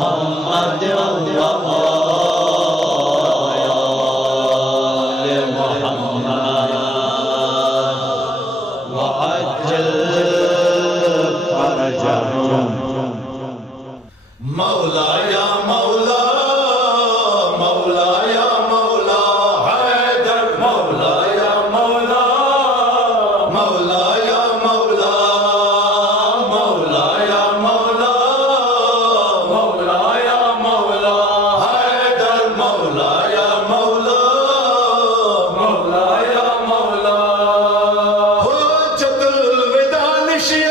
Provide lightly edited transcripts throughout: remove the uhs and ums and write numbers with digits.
محمد مولا یا مولا مولا یا مولا حیدر مولا یا مولا مولا یا مولا مولا یا مولا مولا یا مولا حیدر مولا یا مولا مولا یا مولا حجت الوداع نشی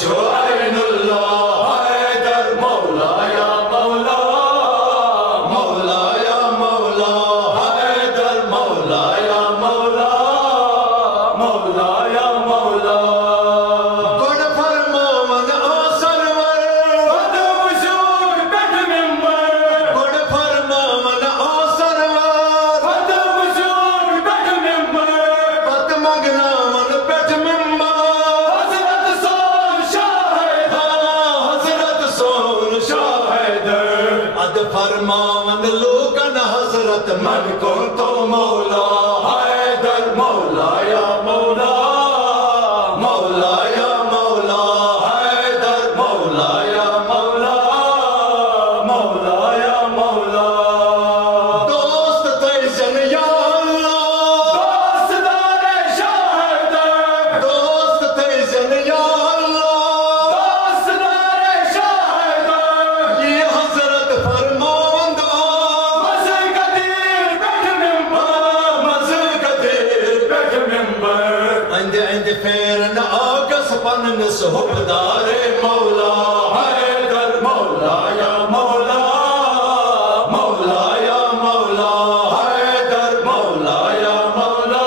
جو عین اللہ حیدر مولا یا مولا مولا یا مولا حیدر مولا یا مولا مولا یا مولا گڑ فرمان آسرور ود وجود بیٹھ ممبر گڑ فرمان آسرور ود وجود بیٹھ ممبر پت مگنا من بیٹھ ممبر فرمان لوگن حضرت من کو تو مولا حیدر مولا یا مولا مولا یا مولا حیدر مولا یا مولا مولا یا مولا دوست تیزن یا اللہ دوست دار شاہ حیدر دوست تیزن یا اللہ دوست دار شاہ حیدر یہ حضرت فرمان عند فیرن آگس پننس حبدار مولا حیدر مولا یا مولا مولا یا مولا حیدر مولا یا مولا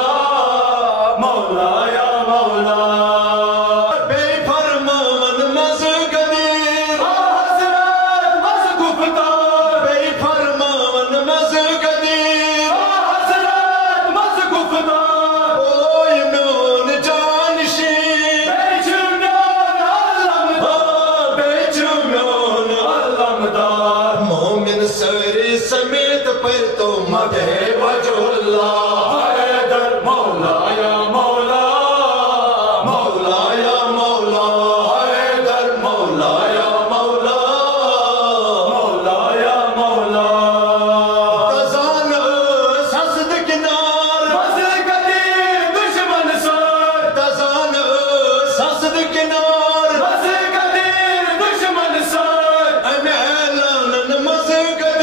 مولا یا مولا بے فرمان مزگدیر حضرت مزگفتار بے فرمان مزگدیر حضرت مزگفتار سری سمیت پر تو مدح وجہ اللہ حیدر مولا یا مولا مولا یا مولا حیدر مولا یا مولا مولا یا مولا تزان سسد کنار مزگدیر دشمن سر تزان سسد کنار مزگدیر دشمن سر امیلان مزگدیر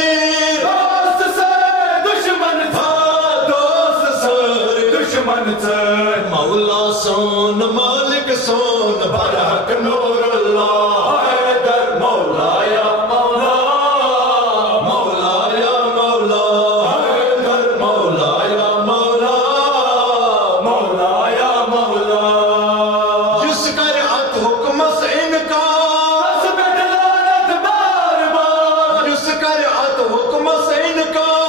مولا سون مالک سون برحق نور اللہ حیدر مولا یا مولا مولا یا مولا حیدر مولا یا مولا مولا یا مولا جس کر عط حکم سے انکار بس بیٹھلانت بار بار جس کر عط حکم سے انکار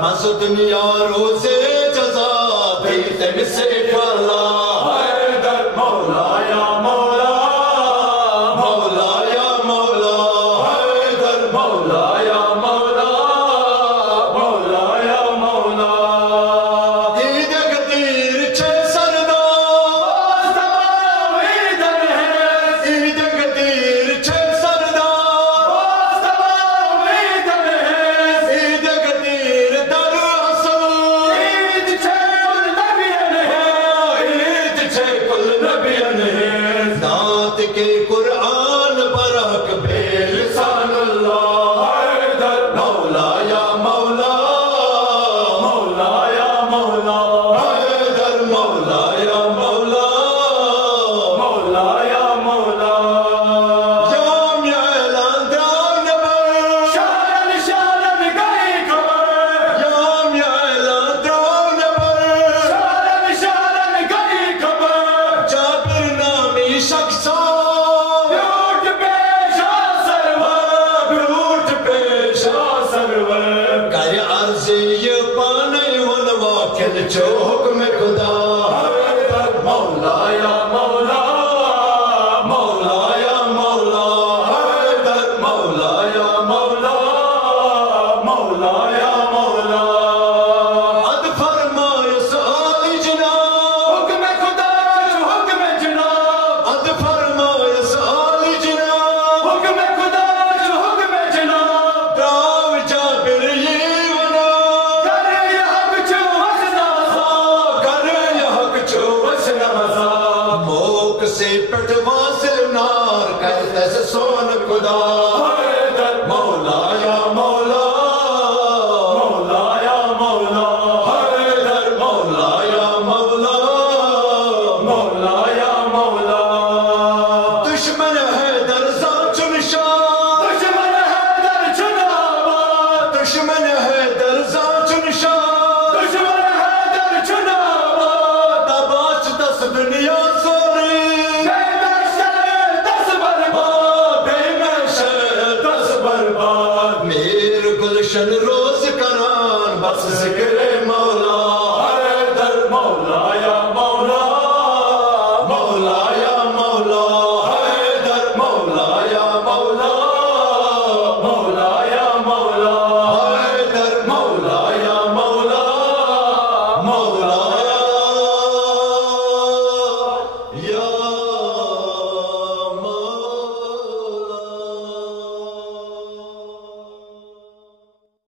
مز دنیا روزے جزا بھی تم سے پلا حیدر مولا یا مولا مولا یا مولا حیدر مولا یا مولا مولا یا مولا عید گدیر چھ سردار تمام عیدن ہے عید گدیر چھ سردار تمام عیدن ہے عید گدیر در اصل عید چھ کل نبیان ہے عید چھ کل نبیان ہے ذات کے قرآن برحق بے لسان اللہ حیدر مولا یا مولا مولا یا مولا حیدر مولا یا مولا مولا یا مولا جامع کنار کہتے سے سون خدا حیدر مولا یا مولا مولا یا مولا حیدر مولا یا مولا مولا یا مولا دشمن حیدر زار چن شاہ دشمن حیدر چن آباد دشمن حیدر زار چن شاہ دشمن حیدر چن آباد تباش دس دنیا سوری بے محشر دس برباد بے محشر دس برباد میر گلشن روز کران بس ذکر